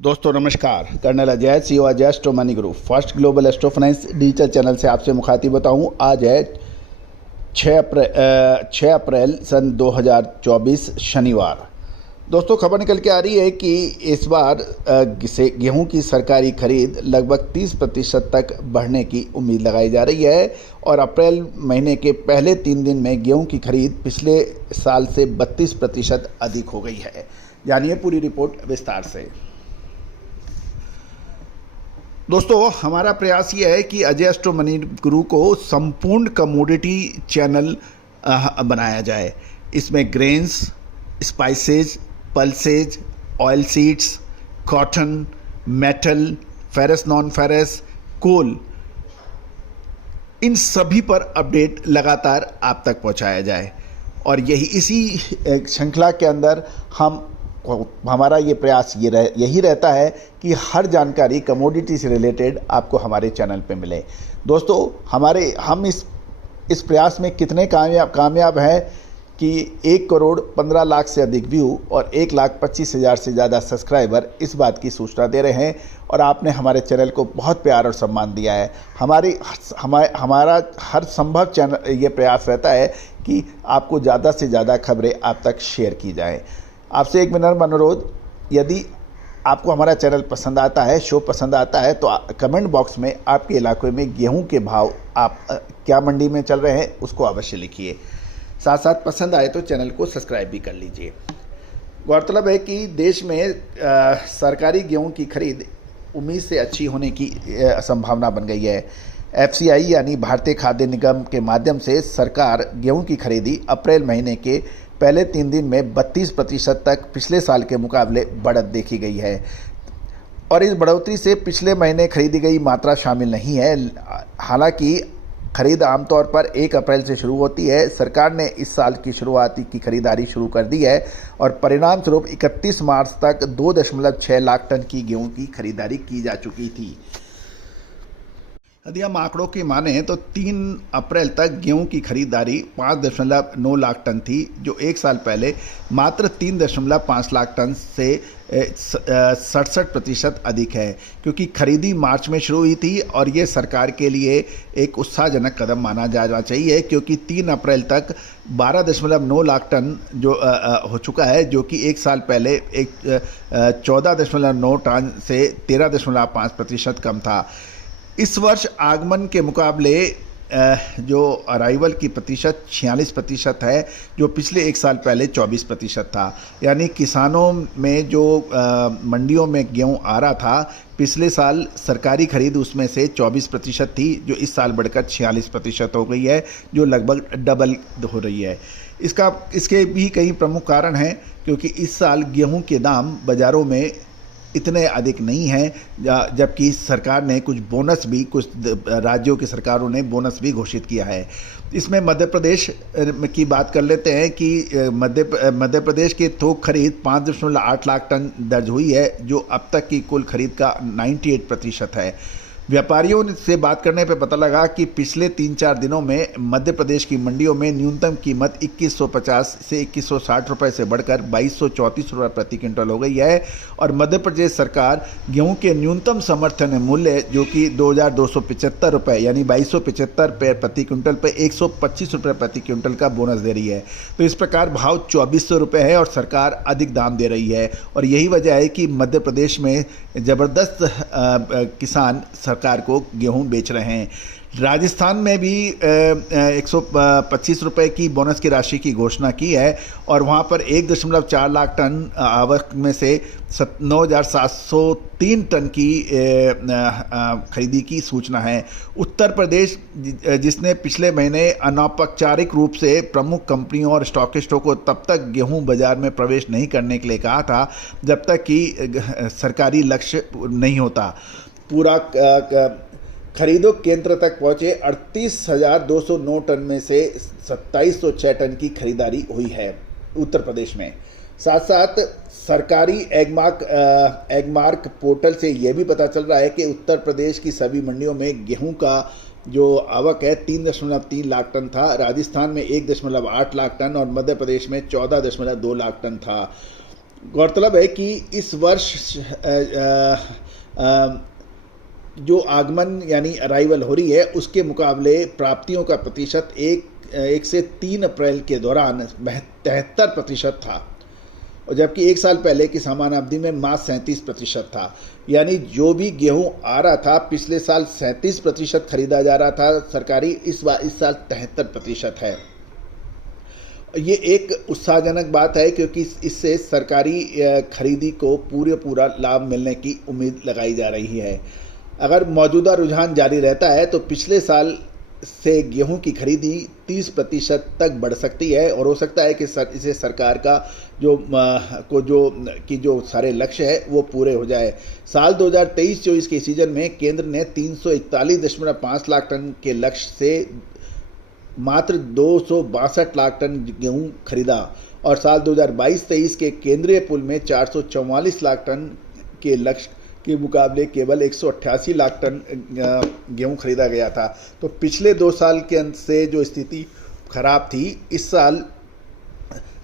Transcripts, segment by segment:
दोस्तों नमस्कार। Colonel Ajay CO Ajay astro money group first global astro finance digital channel से आपसे मुखातिब होता हूँ। आज है 6 अप्रैल सन 2024 शनिवार। दोस्तों खबर निकल के आ रही है कि इस बार गेहूं की सरकारी खरीद लगभग 30% तक बढ़ने की उम्मीद लगाई जा रही है और अप्रैल महीने के पहले 3 दिन में गेहूं की खरीद पिछले साल से 32% अधिक हो गई है। जानिए पूरी रिपोर्ट विस्तार से। दोस्तों हमारा प्रयास ये है कि अजय एस्ट्रो मनी गुरु को संपूर्ण कमोडिटी चैनल बनाया जाए। इसमें grains, spices, pulses, oil seeds, cotton, metal, ferrous, non ferrous, coal, इन सभी पर अपडेट लगातार आप तक पहुंचाया जाए और इसी श्रृंखला के अंदर हमारा ये प्रयास यही रहता है कि हर जानकारी कमोडिटी से रिलेटेड आपको हमारे चैनल पे मिले। दोस्तों हम इस प्रयास में कितने कामयाब हैं कि 1,15,00,000 से अधिक व्यू और 1,25,000 से ज़्यादा सब्सक्राइबर इस बात की सूचना दे रहे हैं और आपने हमारे चैनल को बहुत प्यार और सम्मान दिया है। हमारा हर संभव चैनल ये प्रयास रहता है कि आपको ज़्यादा से ज़्यादा खबरें आप तक शेयर की जाएँ। आपसे एक विनम्र अनुरोध, यदि आपको हमारा चैनल पसंद आता है, शो पसंद आता है, तो कमेंट बॉक्स में आपके इलाके में गेहूं के भाव आप क्या मंडी में चल रहे हैं उसको अवश्य लिखिए। साथ साथ पसंद आए तो चैनल को सब्सक्राइब भी कर लीजिए। गौरतलब है कि देश में सरकारी गेहूं की खरीद उम्मीद से अच्छी होने की संभावना बन गई है। FCI यानी भारतीय खाद्य निगम के माध्यम से सरकार गेहूं की खरीदी अप्रैल महीने के पहले 3 दिन में 32% तक पिछले साल के मुकाबले बढ़त देखी गई है और इस बढ़ोतरी से पिछले महीने खरीदी गई मात्रा शामिल नहीं है। हालांकि खरीद आमतौर पर 1 अप्रैल से शुरू होती है। सरकार ने इस साल की शुरुआती की खरीदारी शुरू कर दी है और परिणाम स्वरूप 31 मार्च तक 2.6 लाख टन की गेहूं की खरीदारी की जा चुकी थी। यदि हम आंकड़ों की माने तो 3 अप्रैल तक गेहूं की खरीदारी 5.9 लाख टन थी, जो एक साल पहले मात्र 3.5 लाख टन से 67% अधिक है, क्योंकि खरीदी मार्च में शुरू हुई थी और ये सरकार के लिए एक उत्साहजनक कदम माना जाना चाहिए, क्योंकि 3 अप्रैल तक 12.9 लाख टन जो हो चुका है, जो कि एक साल पहले 14.9 टन से 13.5% कम था। इस वर्ष आगमन के मुकाबले जो अराइवल की प्रतिशत 46% है, जो पिछले एक साल पहले 24% था। यानी किसानों में जो मंडियों में गेहूं आ रहा था, पिछले साल सरकारी खरीद उसमें से 24% थी, जो इस साल बढ़कर 46% हो गई है, जो लगभग डबल हो रही है। इसके भी कई प्रमुख कारण हैं, क्योंकि इस साल गेहूं के दाम बाज़ारों में इतने अधिक नहीं हैं, जबकि सरकार ने कुछ राज्यों की सरकारों ने बोनस भी घोषित किया है। इसमें मध्य प्रदेश की बात कर लेते हैं कि मध्य प्रदेश की थोक खरीद 5.8 लाख टन दर्ज हुई है, जो अब तक की कुल खरीद का 98% है। व्यापारियों से बात करने पर पता लगा कि पिछले 3-4 दिनों में मध्य प्रदेश की मंडियों में न्यूनतम कीमत 2150 से 2160 रुपये से बढ़कर 2234 रुपये प्रति क्विंटल हो गई है और मध्य प्रदेश सरकार गेहूं के न्यूनतम समर्थन मूल्य, जो कि 2275 रुपये यानी 2275 रुपये प्रति क्विंटल पर 125 रुपये प्रति क्विंटल का बोनस दे रही है। तो इस प्रकार भाव 2400 रुपये है और सरकार अधिक दाम दे रही है और यही वजह है कि मध्य प्रदेश में ज़बरदस्त किसान सरकार को गेहूं बेच रहे हैं। राजस्थान में भी 125 रुपये की बोनस की राशि की घोषणा की है और वहां पर 1.4 लाख टन आवक में से 9,703 टन की खरीदी की सूचना है। उत्तर प्रदेश, जिसने पिछले महीने अनौपचारिक रूप से प्रमुख कंपनियों और स्टॉकिस्टों को तब तक गेहूं बाजार में प्रवेश नहीं करने के लिए कहा था जब तक कि सरकारी लक्ष्य नहीं होता। पूरा खरीदों केंद्र तक पहुंचे 38,209 टन में से 2706 टन की खरीदारी हुई है उत्तर प्रदेश में। साथ साथ सरकारी एगमार्क पोर्टल से यह भी पता चल रहा है कि उत्तर प्रदेश की सभी मंडियों में गेहूं का जो आवक है 3.3 लाख टन था, राजस्थान में 1.8 लाख टन और मध्य प्रदेश में 14.2 लाख टन था। गौरतलब है कि इस वर्ष जो आगमन यानी अराइवल हो रही है उसके मुकाबले प्राप्तियों का प्रतिशत एक से 3 अप्रैल के दौरान 73% था, और जबकि एक साल पहले की समान अवधि में मात्र 37% था। यानी जो भी गेहूं आ रहा था पिछले साल 37% खरीदा जा रहा था सरकारी, इस साल 73% है। ये एक उत्साहजनक बात है क्योंकि इससे सरकारी खरीदी को पूरा लाभ मिलने की उम्मीद लगाई जा रही है। अगर मौजूदा रुझान जारी रहता है तो पिछले साल से गेहूं की खरीदी 30% तक बढ़ सकती है, और हो सकता है कि इसे सरकार का जो सारे लक्ष्य है वो पूरे हो जाए। साल 2023-24 के सीजन में केंद्र ने 341.5 लाख टन के लक्ष्य से मात्र 262 लाख टन गेहूं खरीदा, और साल 2022-23 के केंद्रीय पुल में 444 लाख टन के लक्ष्य के मुकाबले केवल 188 लाख टन गेहूं खरीदा गया था। तो पिछले 2 साल के अंत से जो स्थिति खराब थी, इस साल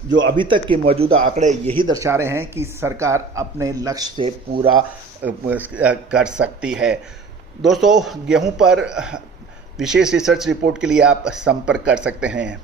जो अभी तक के मौजूदा आंकड़े यही दर्शा रहे हैं कि सरकार अपने लक्ष्य से पूरा कर सकती है। दोस्तों, गेहूं पर विशेष रिसर्च रिपोर्ट के लिए आप संपर्क कर सकते हैं।